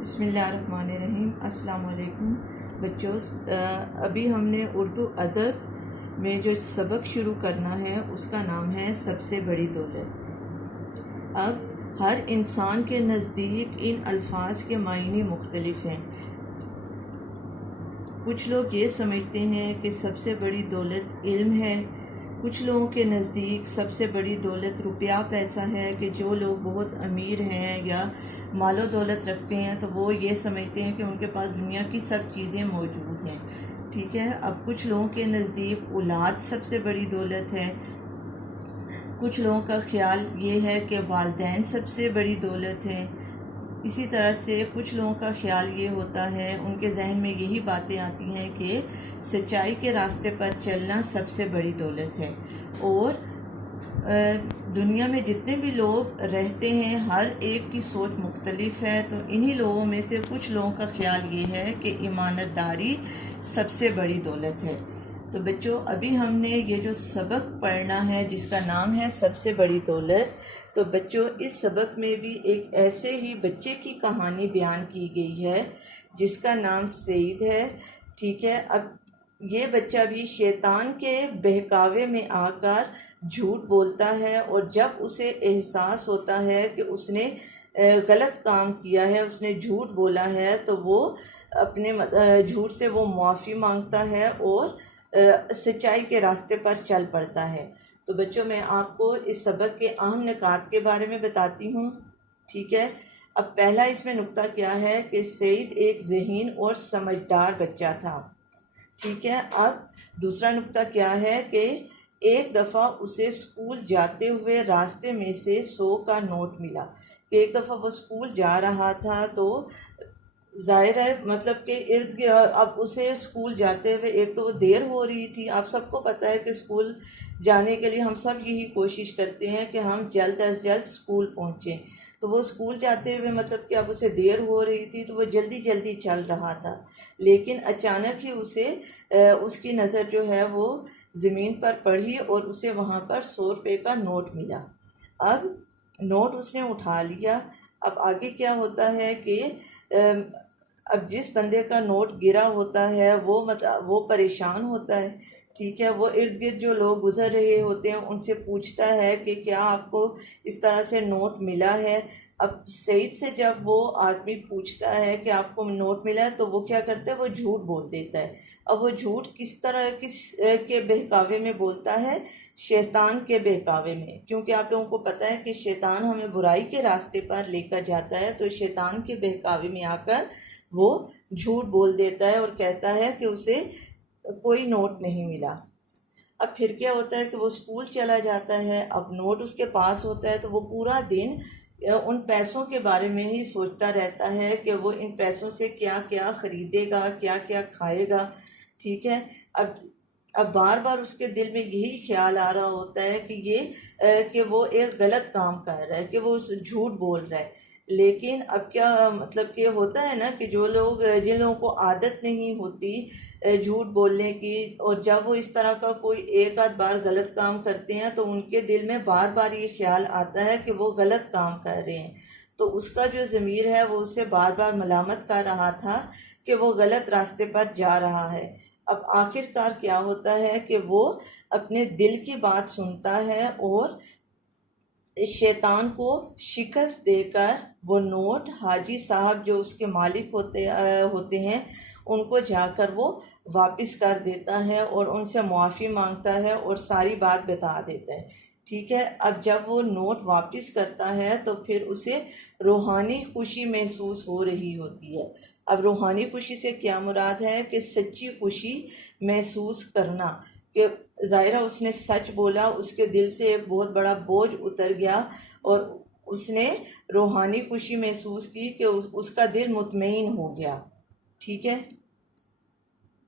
बिस्मिल्लाहिर्रहमानिर्रहीम। अस्सलाम वालेकुम बच्चों। अभी हमने उर्दू अदब में जो सबक शुरू करना है उसका नाम है सबसे बड़ी दौलत। अब हर इंसान के नज़दीक इन अल्फाज के मायने मुख्तलिफ हैं। कुछ लोग ये समझते हैं कि सबसे बड़ी दौलत इल्म है। कुछ लोगों के नज़दीक सबसे बड़ी दौलत रुपया पैसा है कि जो लोग बहुत अमीर हैं या मालो दौलत रखते हैं तो वो ये समझते हैं कि उनके पास दुनिया की सब चीज़ें मौजूद हैं। ठीक है। अब कुछ लोगों के नज़दीक औलाद सबसे बड़ी दौलत है। कुछ लोगों का ख्याल ये है कि वालिदैन सबसे बड़ी दौलत है। इसी तरह से कुछ लोगों का ख्याल ये होता है, उनके जहन में यही बातें आती हैं कि सच्चाई के रास्ते पर चलना सबसे बड़ी दौलत है। और दुनिया में जितने भी लोग रहते हैं हर एक की सोच मुख्तलिफ है। तो इन्हीं लोगों में से कुछ लोगों का ख्याल ये है कि ईमानदारी सबसे बड़ी दौलत है। तो बच्चों, अभी हमने ये जो सबक पढ़ना है जिसका नाम है सबसे बड़ी दौलत, तो बच्चों इस सबक में भी एक ऐसे ही बच्चे की कहानी बयान की गई है जिसका नाम सईद है। ठीक है। अब ये बच्चा भी शैतान के बहकावे में आकर झूठ बोलता है और जब उसे एहसास होता है कि उसने गलत काम किया है, उसने झूठ बोला है, तो वो अपने झूठ से वो माफ़ी मांगता है और सच्चाई के रास्ते पर चल पड़ता है। तो बच्चों, मैं आपको इस सबक के अहम निकात के बारे में बताती हूँ। ठीक है। अब पहला इसमें नुक्ता क्या है कि सईद एक ज़हीन और समझदार बच्चा था। ठीक है। अब दूसरा नुक्ता क्या है कि एक दफ़ा उसे स्कूल जाते हुए रास्ते में से 100 का नोट मिला। कि एक दफ़ा वो स्कूल जा रहा था तो जाहिर है मतलब कि इर्द गिर्द अब उसे स्कूल जाते हुए एक तो देर हो रही थी। आप सबको पता है कि स्कूल जाने के लिए हम सब यही कोशिश करते हैं कि हम जल्द अज जल्द स्कूल पहुँचें। तो वो स्कूल जाते हुए मतलब कि अब उसे देर हो रही थी तो वो जल्दी जल्दी चल रहा था। लेकिन अचानक ही उसे उसकी नज़र जो है वो ज़मीन पर पड़ी और उसे वहाँ पर 100 रुपये का नोट मिला। अब नोट उसने उठा लिया। अब आगे क्या होता है कि अब जिस बंदे का नोट गिरा होता है वो परेशान होता है। ठीक है। वो इर्द गिर्द जो लोग गुजर रहे होते हैं उनसे पूछता है कि क्या आपको इस तरह से नोट मिला है। अब सईद से जब वो आदमी पूछता है कि आपको नोट मिला है तो वो क्या करता है, वो झूठ बोल देता है। अब वो झूठ किस के बहकावे में बोलता है, शैतान के बहकावे में। क्योंकि आप लोगों को पता है कि शैतान हमें बुराई के रास्ते पर लेकर जाता है। तो शैतान के बहकावे में आकर वो झूठ बोल देता है और कहता है कि उसे कोई नोट नहीं मिला। अब फिर क्या होता है कि वो स्कूल चला जाता है। अब नोट उसके पास होता है तो वो पूरा दिन उन पैसों के बारे में ही सोचता रहता है कि वो इन पैसों से क्या क्या खरीदेगा, क्या क्या खाएगा। ठीक है। अब बार बार उसके दिल में यही ख्याल आ रहा होता है कि वो एक गलत काम कर रहा है, कि वो झूठ बोल रहा है। लेकिन अब क्या मतलब कि होता है ना कि जिन लोगों को आदत नहीं होती झूठ बोलने की, और जब वो इस तरह का कोई एक आध बार गलत काम करते हैं तो उनके दिल में बार बार ये ख्याल आता है कि वो गलत काम कर रहे हैं। तो उसका जो ज़मीर है वो उससे बार बार मलामत कर रहा था कि वो गलत रास्ते पर जा रहा है। अब आखिरकार क्या होता है कि वो अपने दिल की बात सुनता है और शैतान को शिकस्त देकर वो नोट हाजी साहब जो उसके मालिक होते हैं उनको जाकर वो वापस कर देता है और उनसे मुआफ़ी मांगता है और सारी बात बता देता है। ठीक है। अब जब वो नोट वापस करता है तो फिर उसे रूहानी खुशी महसूस हो रही होती है। अब रूहानी खुशी से क्या मुराद है कि सच्ची खुशी महसूस करना, कि ज़ाहिरा उसने सच बोला, उसके दिल से एक बहुत बड़ा बोझ उतर गया और उसने रूहानी खुशी महसूस की कि उसका दिल मुतमईन हो गया। ठीक है।